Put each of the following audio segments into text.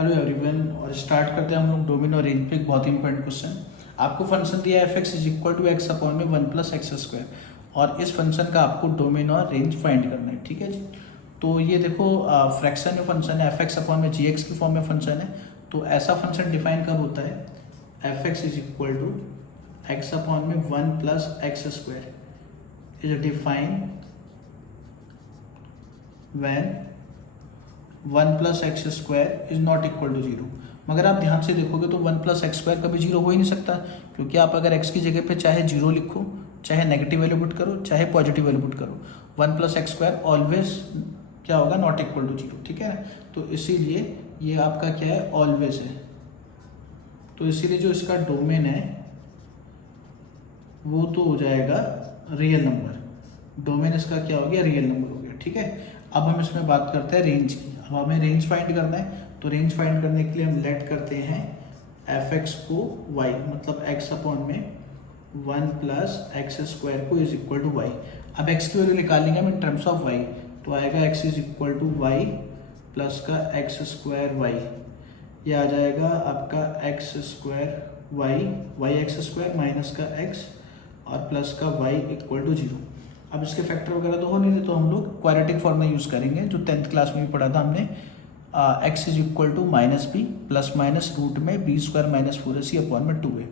Hello everyone, और start करते हैं हम लोग डोमेन और रेंज पे एक बहुत इंपॉर्टेंट क्वेश्चन। आपको फंक्शन दिया है f(x) = x अपॉन में 1 + x², और इस फंक्शन का आपको डोमेन और रेंज फाइंड करना है। ठीक है जी। तो ये देखो, फ्रैक्शन में फंक्शन है, f(x) अपॉन में gx की फॉर्म में फंक्शन है। तो ऐसा फंक्शन डिफाइन कब होता है? f(x) = x अपॉन में 1 + x² is define when 1 + x² is not equal to 0। मगर आप ध्यान से देखोगे तो 1 + x² कभी 0 हो ही नहीं सकता, क्योंकि आप अगर x की जगह पे चाहे 0 लिखो, चाहे नेगेटिव वैल्यू पुट करो, चाहे पॉजिटिव वैल्यू पुट करो, 1 + x² ऑलवेज क्या होगा? Not equal to 0। ठीक है, तो इसीलिए ये आपका क्या है? ऑलवेज है। तो इसीलिए जो इसका डोमेन है वो तो हो जाएगा रियल नंबर। डोमेन इसका क्या हो गया? रियल नंबर हो गया। ठीक है, अब हम इसमें बात करते हैं रेंज की। अब हमें रेंज फाइंड करना है, तो रेंज फाइंड करने के लिए हम लेट करते हैं f(x) को y, मतलब x अपॉन में 1 + x² को इज इक्वल टू y। अब x की वैल्यू निकालेंगे हम इन टर्म्स ऑफ y, तो आएगा x is equal to y plus का x² y। ये आ जाएगा आपका y² माइनस का x और प्लस का y इक्वल टू 0। अब इसके फैक्टर वगैरह तो हो नहीं रहे, तो हम लोग क्वाड्रेटिक फॉर्मूला यूज़ करेंगे जो 10th क्लास में भी पढ़ा था हमने। x is equal to -b plus minus root में b² - 4ac अपॉन में 2a।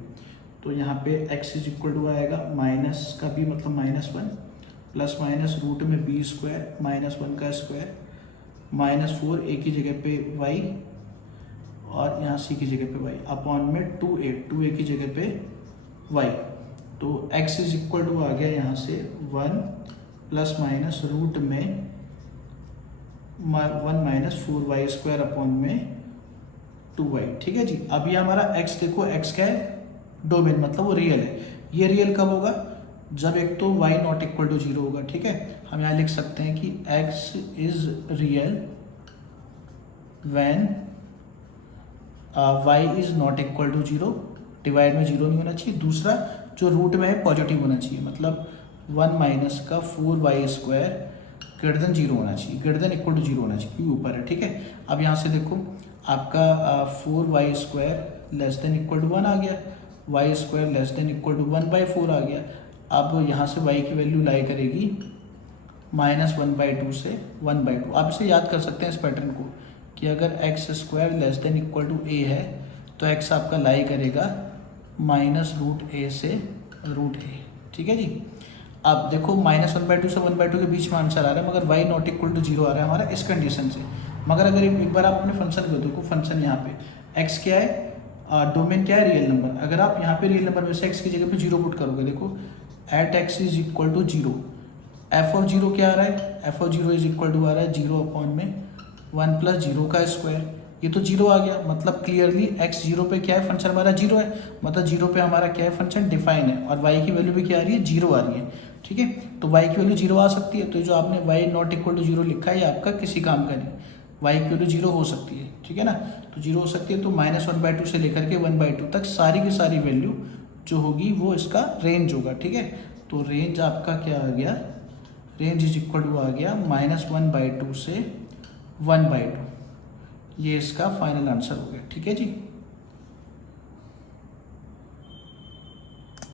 तो यहाँ पे x इज इक्वल टू आएगा माइनस का b मतलब -1 प्लस माइनस रूट में b² -1 का स्क्वायर -4 a की जगह पे y और यहाँ c की जगह पे y अपॉन में 2a की जगह पे y। तो x इज इक्वल टू आ गया यहाँ से 1 प्लस माइनस रूट में 1 - 4y² अपॉन में 2y। ठीक है जी। अब ये हमारा x, देखो x क्या है? डोमेन, मतलब वो रियल है। ये रियल कब होगा? जब एक तो y नॉट इक्वल टू 0 होगा। ठीक है, हम यहाँ लिख सकते हैं कि x is real when y is not equal to 0। Divide में 0 नहीं होना चाहिए। दूसरा, जो रूट में है पॉजिटिव होना चाहिए, मतलब 1 माइनस का 4y² ग्रेटर देन 0 होना चाहिए, ग्रेटर देन इक्वल टू 0 होना चाहिए, क्योंकि ऊपर है। ठीक है, अब यहाँ से देखो आपका 4y² less than equal to 1 आ गया, y² less than equal to 1/4 आ गया। अब यहाँ से y की वैल्यू लाई करेगी -1/2 से 1/2। आप इसे याद कर सकते हैं इस पैटर्न को, कि अगर x² less than equal to a है तो x आपका लाई करेगा -√a से √a। ठीक है जी। अब देखो -1/2 से 1/2 के बीच में आंसर आ रहा है, मगर y नॉट इक्वल टू 0 आ रहा है हमारा इस कंडीशन से। मगर अगर एक बार आप अपने फंक्शन को देखो, फंक्शन यहाँ पे x क्या है? डोमेन क्या है? Real number. अगर आप यहाँ पे रियल नंबर में से x की जगह पे 0 पुट करोगे, देखो at x is equal to 0, f of 0 क्या आ रहा है? f of 0 is equal to आ रहा है 0 अपॉन में 1 + 0 का स्क्वायर। ये तो 0 आ गया, मतलब क्लियरली x 0 पे क्या है? फंक्शन हमारा 0 है, मतलब 0 पे हमारा क्या है? फंक्शन डिफाइन है। और y की वैल्यू भी क्या आ रही है? 0 आ रही है। ठीक है, तो y की वैल्यू 0 आ सकती है। तो जो आपने y नॉट इक्वल टू 0 लिखा है, ये आपका किसी काम का नहीं। y की वैल्यू 0 हो सकती है। ठीक है ना, तो 0 हो सकती है। तो -1/2 से लेकर के 1/2 तक सारी की सारी वैल्यू जो होगी वो इसका रेंज होगा। ठीक है, तो रेंज आपका क्या आ गया? रेंज इज इक्वल टू आ गया -1/2 से 1/2। ये इसका फाइनल आंसर हो गया। ठीक है जी।